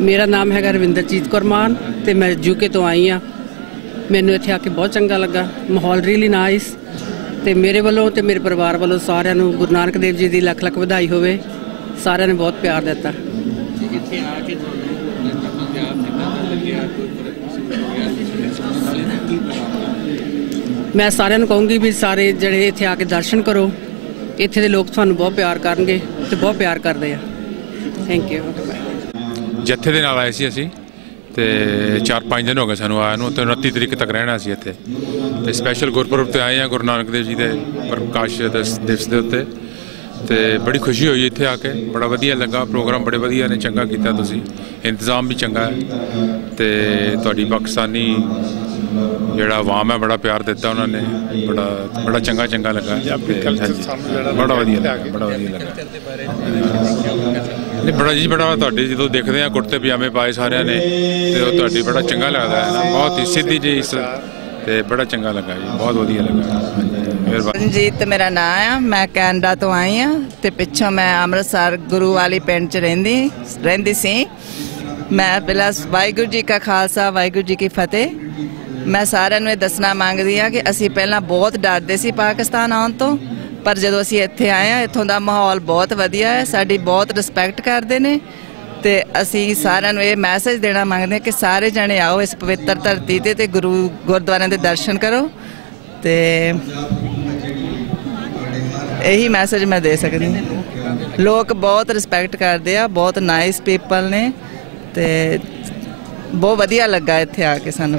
मेरा नाम है रविंदरजीत कौर मान ते मैं यूके तो आई हाँ। मैनू इत्थे आके बहुत चंगा लगा, माहौल रियली नाइस। ते मेरे वालों ते मेरे परिवार वालों सारिਆਂ ਨੂੰ गुरु नानक देव जी की लख लख बधाई होवे। सारिਆਂ ने बहुत प्यार दिता। मैं सारिਆਂ ਨੂੰ कहूँगी भी सारे ਜਿਹੜੇ ਇੱਥੇ आ के दर्शन करो। ਇੱਥੇ ਦੇ ਲੋਕ ਤੁਹਾਨੂੰ बहुत प्यार ਕਰਨਗੇ ਤੇ बहुत प्यार ਕਰਦੇ ਆ। Thank you. जत्थे दे नाल आए सी असीं ते 4-5 दिन हो गए सानू आए नूं ते 29 तरीक तक रहना सी इत्थे ते स्पैशल गुरपुरब ते आए हैं गुरु नानक देव जी दे प्रकाश दिवस दे उत्ते ते बड़ी खुशी हुई इत्थे आके। बड़ा वधिया लगा, प्रोग्राम बड़े वधिया ने, चंगा कीता तुसीं, इंतजाम भी चंगा है ते तुहाडी पाकिस्तानी जिहड़ा आवाम है बड़ा प्यार दिता उन्होंने, बड़ा चंगा चंगा लगा। बड़ा वधिया लगा नहीं बड़ा जी बड़ा तुहाडी जो देखते हैं कुर्ते पजामे पाए सारे ने तो तुहाडी बड़ा चंगा लगता है ना, बहुत ही सीधी जी ते बड़ा चंगा लगा जी, बहुत वधिया लगा। रंजीत मेरा नाम है, मैं कैनेडा तो आई हाँ ते पिछों मैं अमृतसर गुरु वाली पिंड च रहिंदी सी। मैं पहला वाहिगुरू जी का खालसा वाहिगुरू जी की फतेह। मैं सारिਆਂ ਨੂੰ ਇਹ ਦੱਸਣਾ ਮੰਗਦੀ ਹਾਂ कि ਅਸੀਂ ਪਹਿਲਾਂ बहुत डरते सी पाकिस्तान आउण तो, पर ਜਦੋਂ ਅਸੀਂ ਇੱਥੇ ਆਏ ਹਾਂ ਇੱਥੋਂ ਦਾ ਮਾਹੌਲ ਬਹੁਤ ਵਧੀਆ ਹੈ, ਸਾਡੀ ਬਹੁਤ ਰਿਸਪੈਕਟ ਕਰਦੇ ਨੇ ਤੇ ਅਸੀਂ ਸਾਰਿਆਂ ਨੂੰ ਇਹ ਮੈਸੇਜ ਦੇਣਾ ਮੰਗਦੇ ਹਾਂ ਕਿ ਸਾਰੇ ਜਣੇ ਆਓ ਇਸ ਪਵਿੱਤਰ ਧਰਤੀ ਤੇ ਗੁਰਦੁਆਰਿਆਂ ਦੇ ਦਰਸ਼ਨ ਕਰੋ ਤੇ ਇਹੀ ਮੈਸੇਜ ਮੈਂ ਦੇ ਸਕਦੀ ਹਾਂ। ਲੋਕ ਬਹੁਤ ਰਿਸਪੈਕਟ ਕਰਦੇ ਆ, ਬਹੁਤ ਨਾਈਸ ਪੀਪਲ ਨੇ ਤੇ बहुत वधिया लगा इत्थे आके सानू।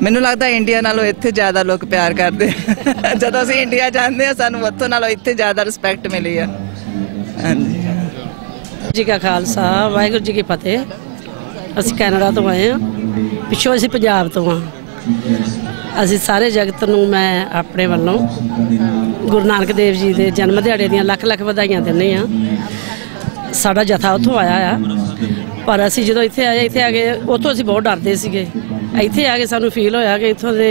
मैनू लगता इंडिया नालों इत्थे ज़्यादा लोग प्यार करते जब असीं इंडिया जाते हैं सानू उत्थों नालों इत्थे ज़्यादा रिस्पैक्ट मिली है। हाँ जी का खालसा वाहिगुरू जी की फतेह। असीं कैनेडा तो आए हैं, पिछों असीं पंजाब तो हाँ। असीं सारे जगत नूं मैं अपने वालों गुरु नानक देव जी के जन्म दिहाड़े दियां लख लख बधाइयां दिंदी हाँ। साडा जथा उत्थों आया आ, पर असीं जो इत्थे आ गए उत्थों असीं बहुत डरदे सीगे। इत्थे आ के सानू फील होया कि इत्थों दे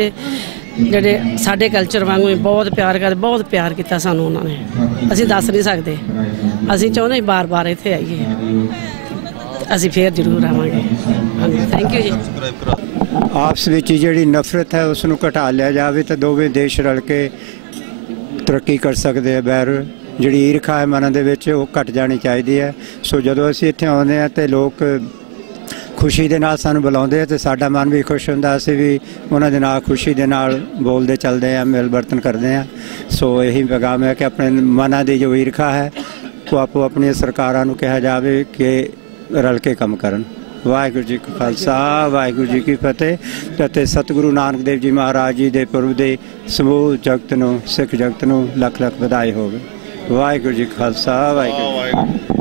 जिहड़े साडे कल्चर वांगू बहुत प्यार किया सानू उन्होंने। असीं दस नहीं सकते, असीं चाहुंदे बार बार इत्थे आईए, असीं फिर जरूर आवांगे। थैंक यू जी। आपस में जिहड़ी नफरत है उसनूं घटा लिया जाए तो दोवें देश रल के तरक्की कर सकते हैं। बैर जिहड़ी ईरखा है मनां दे विच वो घट जानी चाहिदी है। सो जदों असीं इत्थे आउंदे आ ते लोग खुशी दे नाल सानूं बुलाउंदे ते साडा मन भी खुश हुंदा, असीं भी उन्हां दे नाल खुशी दे नाल बोलदे चलदे आ, मिल बरतन करदे आ। सो यही पैगाम है कि अपने मनां दी जो ईरखा है वो आपो अपनी सरकारां नूं कहा जावे कि रल के काम करन। वाहिगुरू जी का खालसा वाहिगुरू जी की फतेह। ते सतगुरु नानक देव जी महाराज जी दे पुरब दे समूह जगत नूं सिख जगत नूं लख लख बधाई होवे। वाहिगुरू जी खालसा वाहिगुरू।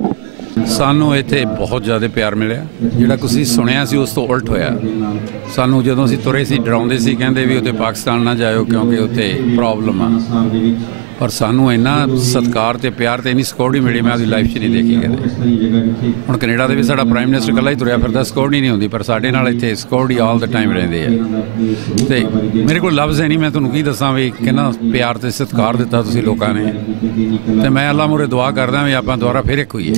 सानू इत्थे बहुत ज़्यादा प्यार मिलिया, जिहड़ा कुछ सुनिया सी उस तो उल्ट होया। सानू जदों असीं तुरे सी डराउंदे सी, कहंदे भी उत्थे पाकिस्तान ना जाओ क्योंकि उत्थे प्रॉब्लम आ, पर सानू इन्ना सत्कार ते प्यार ते इन्नी सिक्योरिटी मिली मैं अपनी लाइफ च नहीं देखी कदे। हुण कनेडा दे भी साडा प्राइम मिनिस्टर कल्ला ही तुरिया फिरदा, सिक्योरिटी नहीं होंदी, पर साडे नाल इत्थे सिक्योरिटी ऑल द टाइम रहिंदी है। ते मेरे कोल लफ्ज़ है नहीं, मैं तुहानूं की दस्सां भी किन्ना प्यार ते सत्कार दित्ता तुसीं लोकां ने। ते मैं अल्लाह मूहरे दुआ करदा भी आपां दुबारा फिर एक होईए।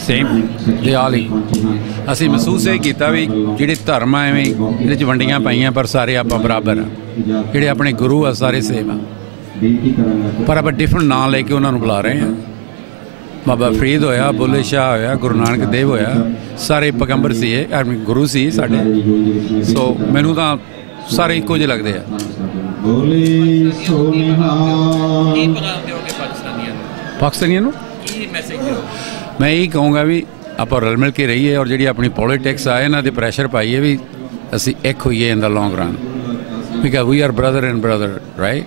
सेम दियाली असी महसूस ये किया भी जिहड़े धर्म आ एवें इहदे च वंडियां पाईयां पर सारे आपां बराबर आ, जिहड़े अपने गुरु आ सारे सेम आ, पर आप डिफरेंट नाम लेके उन्होंने बुला रहे हैं। बाबा फरीद होया, बुल्ले शाह होया, गुरु नानक देव होया, सारे पैगंबर सी गुरु सी साडे। सो मैनू तां सारे इक्को जिहे लगदे आ। पाकिस्तानियों नूं मैं यही कहूँगा भी आप रल मिल के रहिए और जी अपनी पॉलीटिक्स आए इन्हां दे प्रैशर पाइए भी असी एक होइए in the long run, because we are brother and brother right.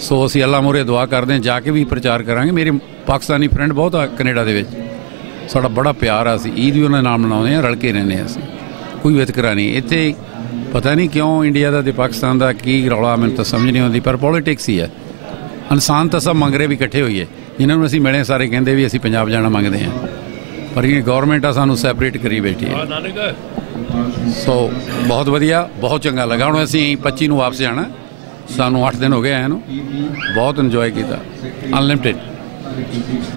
So असी अल्लाह मूहरे दुआ करते हैं, जाके भी प्रचार करांगे। मेरे पाकिस्तानी फ्रेंड बहुत आ कनेडा दे विच, साडा बड़ा प्यार आ, असी ईद भी उन्हां नाल मनाउंदे आ, रल के रहंदे आ, असी कोई वितकरा नहीं। इत्थे पता नहीं क्यों इंडिया का तो पाकिस्तान का की रौला मैंने तो समझ नहीं आती, पर पॉलीटिक्स ही है। इंसान तो सब मंग रहे भी इकट्ठे होइए, जिन्होंने असीं मिले सारे कहते भी असीं पंजाब जाना मंगते हैं, पर ये गौरमेंट आ सानू सैपरेट करी बैठी है। ਸੋ ਬਹੁਤ ਵਧੀਆ, ਬਹੁਤ ਚੰਗਾ ਲੱਗਾ। ਹੁਣ ਅਸੀਂ 25 ਨੂੰ ਵਾਪਸ ਜਾਣਾ, ਸਾਨੂੰ 8 ਦਿਨ ਹੋ ਗਏ ਆਏ ਨੂੰ, ਬਹੁਤ ਇੰਜੋਏ ਕੀਤਾ, ਅਨਲਿਮਿਟਿਡ।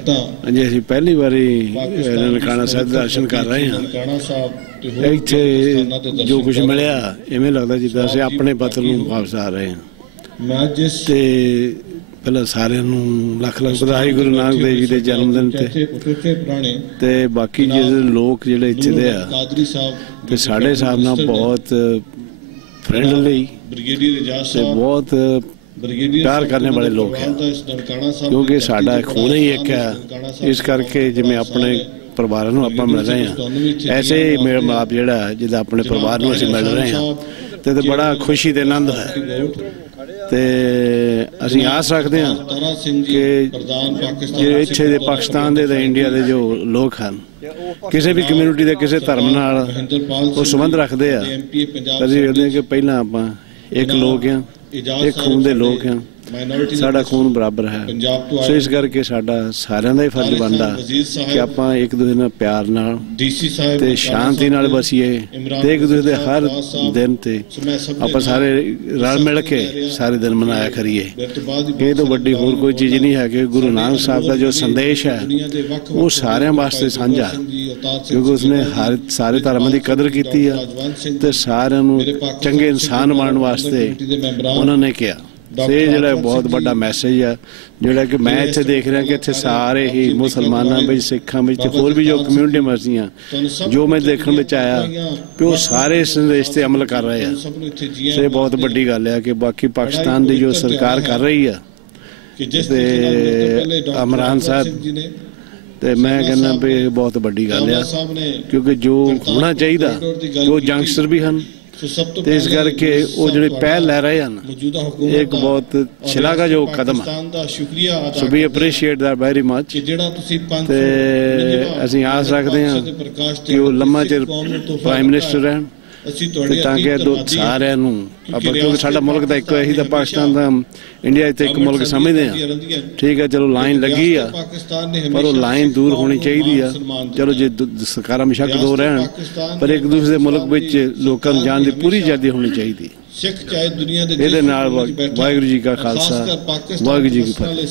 ਹਾਂਜੀ, ਅਸੀਂ ਪਹਿਲੀ ਵਾਰੀ ਨਨਕਾਣਾ ਸਾਹਿਬ ਦੇ ਦਰਸ਼ਨ ਕਰ ਰਹੇ ਹਾਂ। ਇੱਥੇ ਜੋ ਕੁਝ ਮਿਲਿਆ ਇਵੇਂ ਲੱਗਦਾ ਜਿੱਦਾਂ ਅਸੀਂ ਆਪਣੇ ਪੱਤਰ ਨੂੰ ਵਾਪਸ ਆ ਰਹੇ ਹਾਂ। ਤੇ ਪਹਿਲਾਂ ਸਾਰਿਆਂ ਨੂੰ ਲੱਖ ਲੱਖ ਵਧਾਈ ਗੁਰੂ ਨਾਨਕ ਦੇਵ ਜੀ ਦੇ ਜਨਮ ਦਿਨ ਤੇ ਬਾਕੀ ਜਿਹੜੇ ਲੋਕ ਜਿਹੜੇ ਇੱਥੇ ਦੇ ਆ ਤੇ ਸਾਡੇ ਹਿਸਾਬ ਨਾਲ ਬਹੁਤ ਫਰੈਂਡਲੀ ਤੇ ਬਹੁਤ ਪਿਆਰ ਕਰਨੇ ਵਾਲੇ ਲੋਕ ਹੈ, ਕਿਉਂਕਿ ਸਾਡਾ ਖੂਨ ਹੀ ਇੱਕ ਹੈ। ਇਸ ਕਰਕੇ ਜਿਵੇਂ ਆਪਣੇ ਪਰਿਵਾਰਾਂ ਨੂੰ ਆਪਾਂ ਮਿਲ ਰਹੇ ਹਾਂ, ਐਸੇ ਹੀ ਮੇਲ ਮਿਲਾਪ ਜਿਹੜਾ ਜਿੱਦਾਂ ਆਪਣੇ ਪਰਿਵਾਰ ਨੂੰ ਅਸੀਂ ਮਿਲ ਰਹੇ ਹਾਂ ਤੇ ਬੜਾ ਖੁਸ਼ੀ ਤੇ ਆਨੰਦ ਹੈ। ਤੇ ਅਸੀਂ ਆਸ ਰੱਖਦੇ ਹਾਂ ਕਿ ਜਿਹੜੇ ਇੱਥੇ ਦੇ ਪਾਕਿਸਤਾਨ ਦੇ ਤੇ ਇੰਡੀਆ ਦੇ ਜੋ ਲੋਕ ਹਨ, ਕਿਸੇ ਵੀ ਕਮਿਊਨਿਟੀ ਦੇ ਕਿਸੇ ਧਰਮ ਨਾਲ ਉਹ ਸੰਬੰਧ ਰੱਖਦੇ ਆ, ਅਸੀਂ ਵੇਖਦੇ ਹਾਂ ਕਿ ਪਹਿਲਾਂ ਆਪਾਂ ਇੱਕ ਲੋਕ ਹਾਂ, ਇੱਕ ਖੂਨ ਦੇ ਲੋਕ ਹਾਂ, ਸਾਡਾ ਖੂਨ ਬਰਾਬਰ ਹੈ। ਸੋ ਇਸ ਕਰਕੇ ਸਾਡਾ ਸਾਰਿਆਂ ਦਾ ਹੀ ਫਰਜ਼ ਬਣਦਾ ਕਿ ਆਪਾਂ ਇੱਕ ਦੂਜੇ ਨਾਲ ਪਿਆਰ ਨਾਲ ਤੇ ਸ਼ਾਂਤੀ ਨਾਲ ਵਸੀਏ ਤੇ ਇੱਕ ਦੂਜੇ ਦੇ ਹਰ ਦਿਨ ਤੇ ਆਪਾਂ ਸਾਰੇ ਰਲ ਮਿਲ ਕੇ ਸਾਰੇ ਦਿਨ ਮਨਾਇਆ ਕਰੀਏ। ਇਹ ਤੋਂ ਵੱਡੀ ਹੋਰ ਕੋਈ ਚੀਜ਼ ਨਹੀਂ ਹੈ ਕਿ ਗੁਰੂ ਨਾਨਕ ਸਾਹਿਬ ਦਾ ਜੋ ਸੰਦੇਸ਼ ਹੈ ਉਹ ਸਾਰਿਆਂ ਵਾਸਤੇ ਸਾਂਝਾ, ਕਿਉਂਕਿ ਉਸਨੇ ਹਰ ਸਾਰੇ ਧਰਮਾਂ ਦੀ ਕਦਰ ਕੀਤੀ ਆ ਤੇ ਸਾਰਿਆਂ ਨੂੰ ਚੰਗੇ ਇਨਸਾਨ ਬਣਨ ਵਾਸਤੇ ਉਹਨਾਂ ਨੇ ਕਿਹਾ। ਇਹ ਜਿਹੜਾ ਬਹੁਤ ਵੱਡਾ ਮੈਸੇਜ ਆ ਜਿਹੜਾ ਕਿ ਮੈਂ ਇੱਥੇ ਦੇਖ ਰਿਹਾ ਕਿ ਇੱਥੇ ਸਾਰੇ ਹੀ ਮੁਸਲਮਾਨਾਂ ਵਿੱਚ, ਸਿੱਖਾਂ ਵਿੱਚ, ਹੋਰ ਵੀ ਜੋ ਕਮਿਊਨਿਟੀਆਂ ਵਸਦੀਆਂ, ਜੋ ਮੈਂ ਦੇਖਣ ਵਿੱਚ ਆਇਆ ਕਿ ਉਹ ਸਾਰੇ ਇਸ ਸੰਦੇਸ਼ ਤੇ ਅਮਲ ਕਰ ਰਹੇ ਆ। ਇਹ ਬਹੁਤ ਵੱਡੀ ਗੱਲ ਆ ਕਿ ਬਾਕੀ ਪਾਕਿਸਤਾਨ ਦੀ ਜੋ ਸਰਕਾਰ ਕਰ ਰਹੀ ਆ ਤੇ ਇਮਰਾਨ ਸਾਹਿਬ, ਤੇ ਮੈਂ ਕਹਿੰਦਾ ਵੀ ਇਹ ਬਹੁਤ ਵੱਡੀ ਗੱਲ ਆ, ਕਿਉਂਕਿ ਜੋ ਹੋਣਾ ਚਾਹੀਦਾ, ਜੋ ਯੰਗਸਟਰ ਵੀ ਹਨ ਤੇ ਇਸ ਕਰਕੇ ਉਹ ਜਿਹੜੇ ਪਹਿਲ ਲੈ ਰਹੇ ਹਨ, ਇੱਕ ਬਹੁਤ ਸ਼ਲਾਘਾਯੋਗ ਕਦਮ ਹੈ। ਸੋ ਵੀ ਅਪਰੀਸ਼ੀਏਟ ਦੈਟ ਵੈਰੀ ਮਚ। ਤੇ ਅਸੀਂ ਆਸ ਰੱਖਦੇ ਹਾਂ ਕਿ ਉਹ ਲੰਮਾ ਚਿਰ ਪ੍ਰਾਈਮ ਮਿਨਿਸਟਰ ਰਹਿਣ ਤੇ ਤਾਂ ਕਿ ਸਾਰਿਆਂ ਨੂੰ ਆਪਾਂ, ਕਿਉਂਕਿ ਸਾਡਾ ਮੁਲਕ ਤਾਂ ਇੱਕੋ, ਇਹੀ ਤਾਂ ਪਾਕਿਸਤਾਨ ਦਾ ਇੰਡੀਆ ਇੱਥੇ ਇੱਕ ਮੁਲਕ ਸਮਝਦੇ ਆ। ਠੀਕ ਹੈ, ਚਲੋ ਲਾਈਨ ਲੱਗੀ ਆ ਪਰ ਉਹ ਲਾਈਨ ਦੂਰ ਹੋਣੀ ਚਾਹੀਦੀ ਆ। ਚਲੋ ਜੇ ਸਰਕਾਰਾਂ ਬੇਸ਼ੱਕ ਦੋ ਰਹਿਣ ਪਰ ਇੱਕ ਦੂਸਰੇ ਦੇ ਮੁਲਕ ਵਿੱਚ ਲੋਕਾਂ ਨੂੰ ਜਾਣ ਦੀ ਪੂਰੀ ਆਜ਼ਾਦੀ ਹੋਣੀ ਚਾਹੀਦੀ। ਇਹਦੇ ਨਾਲ ਵਾਹਿਗੁਰੂ ਜੀ ਕਾ ਖਾਲਸਾ, ਵਾਹਿਗੁਰੂ ਜੀ ਕੀ ਫਤਿਹ।